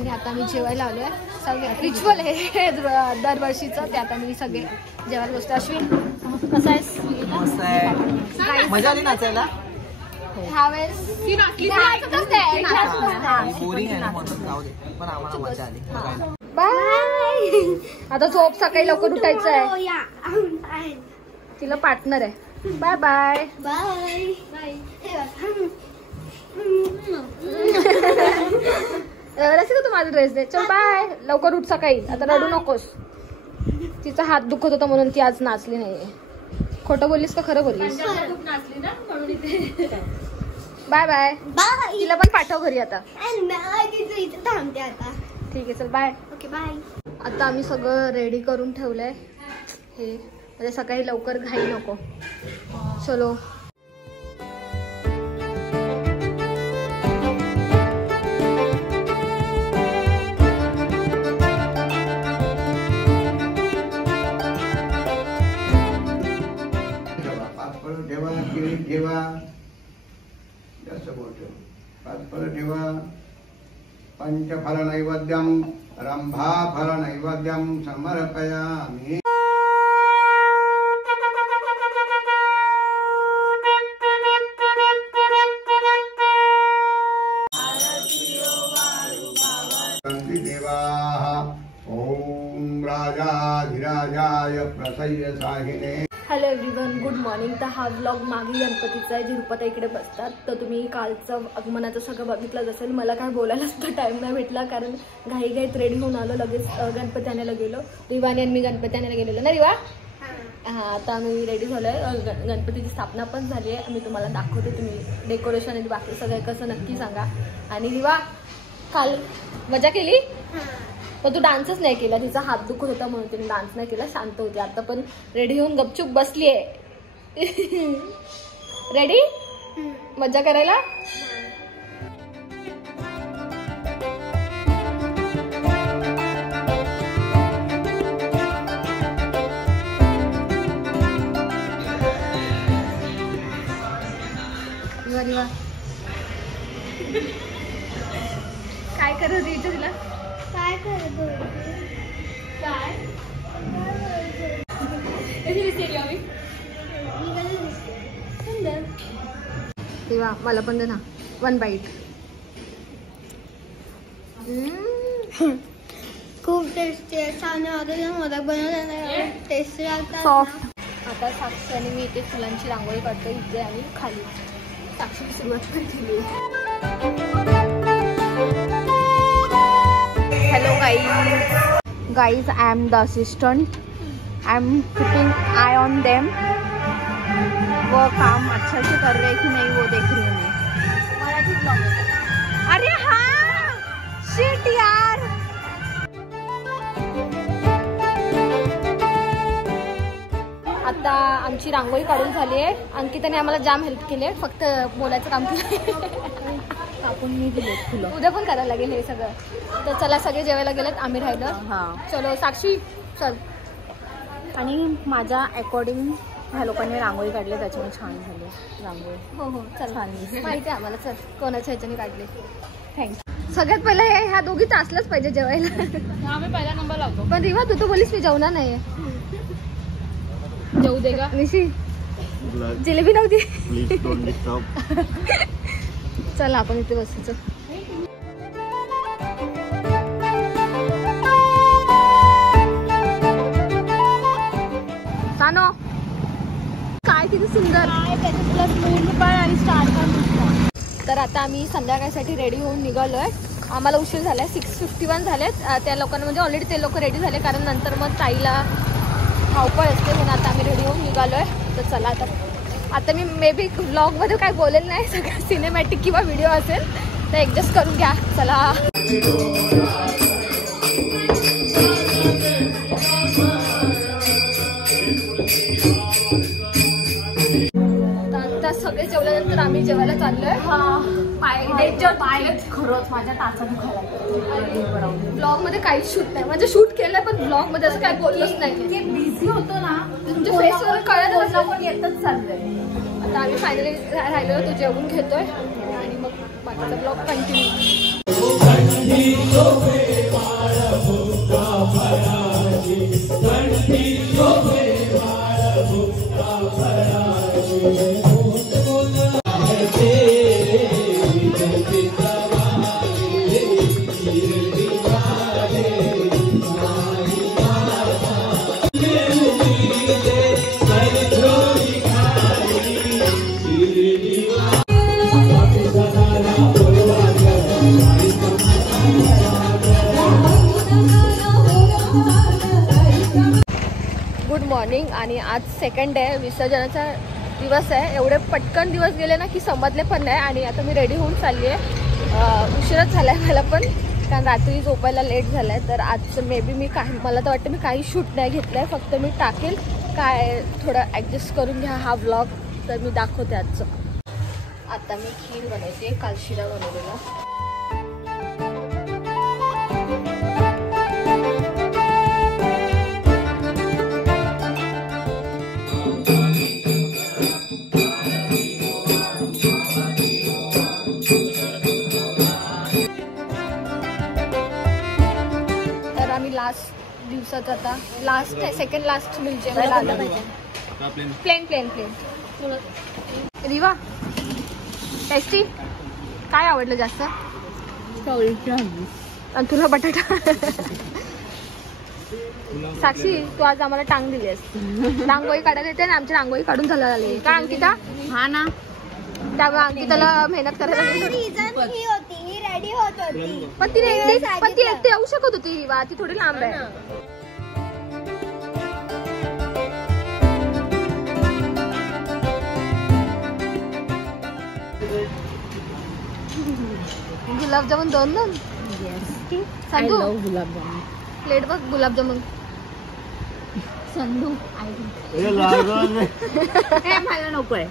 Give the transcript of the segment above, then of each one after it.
आणि आता मी जेवायला आलोय. सगळे रिच्युअल आहे दरवर्षीचं, ते आता मी सगळे जेवायला बसतो. अश्विन कसं आहेस? मजा आली नाचायला. ह्यावेळेस बाय. आता झोप, सकाळी लवकर उठायचं आहे. तिला पार्टनर आहे. Bye bye bye bye. Rasika तू माझा ड्रेस दे. चल बाय, लवकर उठ सकाळी. आता रडू नकोस. तिचा हात दुखत होता म्हणून ती आज नाचली नाहीये. खोटं बोललीस का खरं बोललीस? Bye bye. तिला पण पाठव घरी आता. ठीक आहे चल बाय. Okay bye. आता आम्ही सगळं रेडी करून ठेवलंय. हे म्हणजे सकाळी लवकर घाई नको. चलो. ठेवा जास्त बोलतो. 5 फळ ठेवा. पंचफल नैवेद्यम रंभा फल नैवेद्यम समर्पयामि. देवाः ओम राजाधिराजाय प्रसय्य साहिने. Hello everyone, good morning. तर हा व्लॉग मागे गणपतीचा आहे, जिरुपता इकडे बसतात. तर तुम्ही कालचं आगमनाचं सगळं बघितलंच असेल. मला काय बोलायला सुद्धा टाईम नाही भेटला, कारण घाईघाईत रेडी होऊन आलो. लगेच गणपती आणायला गेलो. रिवाने आणि मी गणपती आणायला गेलेलो ना रिवा. हां, आता आम्ही रेडी झालो आहे. गणपतीची स्थापना पण झाली आहे. मी तुम्हाला दाखवते. तुम्ही डेकोरेशन आणि बाकी सगळं कसं नक्की सांगा. आणि रिवा काल मजा केली, पण तू डान्सच नाही केला. तिचा हात दुखत होता म्हणून तिने डान्स नाही केला, शांत होती. आता पण रेडी होऊन गपचूप बसली आहे. रेडी मजा करायला. काय करत होती तिला? काय करत काय तेव्हा मला पण दे ना 1 बाईट. खूप टेस्टी आहे. छान मोदक बनवताना टेस्टी लागतात. सॉफ्ट. आता साक्षी आणि मी इथे फुलांची रांगोळी काढतो इथे आणि खाली. साक्षीची सुरुवात केली. Hello guys, I am the assistant. I am keeping I on them. वो काम अच्छा से कर रहे कि नहीं वो देख रही हूँ मैं. अरे हाँ, शिट यार. आता आमची रांगोळी काढून झाली आहे. अंकिताने आम्हाला जाम हेल्प केली आहे. फक्त बोलायचं काम केलं. आपण मी दिले फुलं. उद्या पण करायला लागेल हे सगळं. तर चला, सगळे जेवायला गेलेत, आम्ही राहिलो. हां चलो साक्षी चल. आणि माझ्या अकॉर्डिंग ह्या लोकांनी रांगोळी काढली, त्याच्यामुळे छान झाली रांगोळी. हो हो चल, माहिती आहे आम्हाला. चल, कोणाच्या ह्याच्याने काढले. थँक्यू. सगळ्यात पहिले ह्या दोघी तर असलंच पाहिजे जेवायला. आम्ही पहिला नंबर लावतो. पण रिवा तू तर बोलीस मी जेवणार नाहीये. जेवू दे का निशी? जिलेबी नव्हती. Please don't disturb. चला आपण इथे बसायचं. सानो काय किती सुंदर. आणि स्टार पण दिसतात. तर आता आम्ही संध्याकाळसाठी रेडी होऊन निघालोय. आम्हाला उशीर झालाय. 6:51 झालेत. त्या लोकांना म्हणजे ऑलरेडी ते लोक रेडी झाले, कारण नंतर मग ताईला धावपळ असते म्हणून आता आम्ही रेडी होऊन निघालोय. तर चला आता मी मे बी व्लॉगमध्ये काय बोलेल नाही. सगळं सिनेमॅटिक किंवा व्हिडिओ असेल तर ॲडजस्ट करून घ्या. चला. आता सगळे जेवल्यानंतर आम्ही जेवायला चाललोय. खरंच माझ्या टाचा दुखायला. ब्लॉग मध्ये काहीच शूट नाही. म्हणजे शूट केलंय पण ब्लॉग मध्ये असं काय बोललंच नाही. ते बिझी होतो ना, तुमच्या फेसवर कळत पण येतच चाललंय. आता आम्ही फायनली राहिलो, तो जेवून घेतोय आणि मग बाकीचा ब्लॉग कंटिन्यू. Good morning. आणि आज सेकंड डे, विसर्जनाचा दिवस आहे. एवढे पटकन दिवस गेले ना की समजले पण नाही. आणि आता मी रेडी होऊन चालली आहे. उशीरच झाला आहे मला पण, कारण रात्री झोपायला लेट झालं आहे. तर आज मे बी मला तर वाटतं मी काही शूट नाही घेतलं आहे. फक्त मी टाकेल काय थोडं ॲडजस्ट करून घ्या हा व्लॉग, तर मी दाखवते आजचं. आता मी खीर बनवते, काल शिरा बनवलेला. लास्ट दिवसात आता लास्ट सेकंड लास्ट मिल जेवायला आलं पाहिजे. Plain plain plain. Riva, tasty काय आवडलं जास्त? आणि तुला बटाटा. साक्षी, तू आज आम्हाला टांग दिलीस. रांगोळी काढायला येते ना, आमची रांगोळी काढून झाला झाली का अंकिता? हा ना, त्यामुळे अंकिताला मेहनत करायला रेडी होत होती. पण ती एकटी येऊ शकत होती. रिवा, ती थोडी लांब आहे. गुलाबजामुन 2-2. संधू गुलाबजामुन प्लेट बघ. गुलाबजामुन संधू मला नको आहे.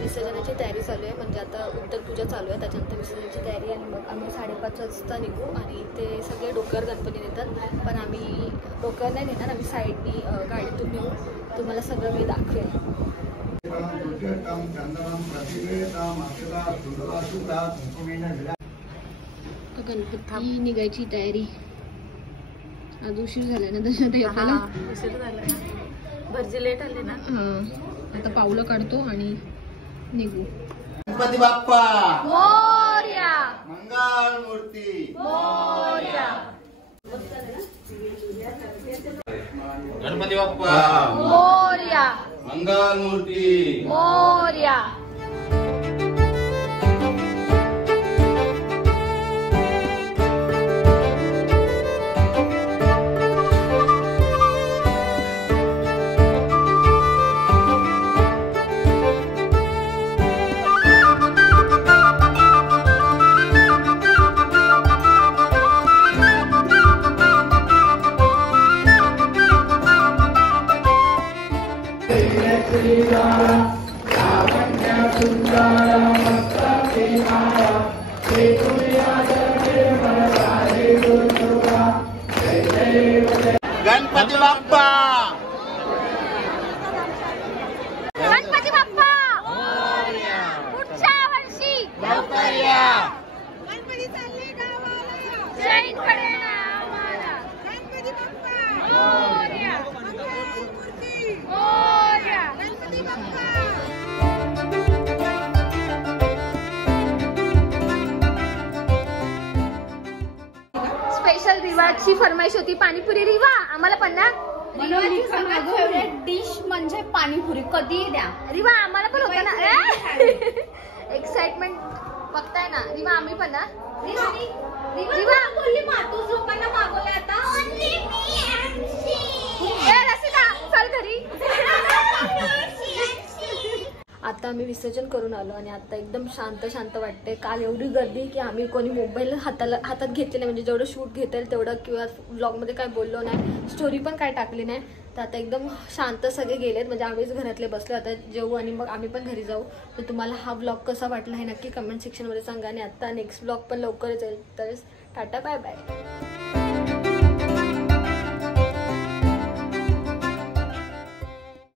विसर्जनाची तयारी चालू आहे. म्हणजे आता उत्तर पूजा चालू आहे, त्याच्यानंतर विसर्जनाची तयारी. आणि मग आम्ही 5:30 वाजता निघू. आणि ते सगळे डोक्यावर गणपती नेतात, पण आम्ही डोक्यावर नाही नेणार. आम्ही साईडनी गाडीतून नेऊ. तुम्हाला सगळं मी दाखवेन. गणपती निघायची तयारी. आज उशीर झालाय ना, त्याच्यात उशीर झालाय. भरजी लेट आले ना. आता पावलं काढतो आणि निघू. गणपती बाप्पा मोरया. मंगल मूर्ती मोरया. गणपती बाप्पा मोरया. मंगल मूर्ती मोरया. गणपती बाप्पा गणपती बाप्पा पुढच्या वर्षी लवकर या. गणपती चालले गावाला. जैनकडे आम्हाला. गणपती बाप्पा. मोरया. मंगलमूर्ती. मोरया. गणपती बाप्पा. स्पेशल रिवाची फरमाईश होती पाणीपुरी. रिवा, आम्हाला पण ना. फेवरेट डिश म्हणजे पाणीपुरी. कधी द्या. रिवा, आम्हाला पण होतं ना. एक्साइटमेंट बघताय ना. रिवा, आम्ही पण ना. रिवा बोलली मातूस लोकांना मागवले आता. रसिका, चल घरी. आता आम्ही विसर्जन करून आलो आणि आता एकदम शांत शांत वाटते. काल एवढी गर्दी की आम्ही कोणी मोबाईल हातात घेतले नाही. म्हणजे जेवढं शूट घेता येईल तेवढं, किंवा व्लॉगमध्ये काय बोललो नाही, स्टोरी पण काय टाकली नाही. तर आता एकदम शांत सगळे गेलेत. म्हणजे आम्हीच घरातले बसलो. आता जेवू आणि मग आम्ही पण घरी जाऊ. तर तुम्हाला हा व्लॉग कसा वाटला हे नक्की कमेंट सेक्शनमध्ये सांगा. आणि आता नेक्स्ट व्लॉग पण लवकरच येईल. तर टाटा, बाय बाय.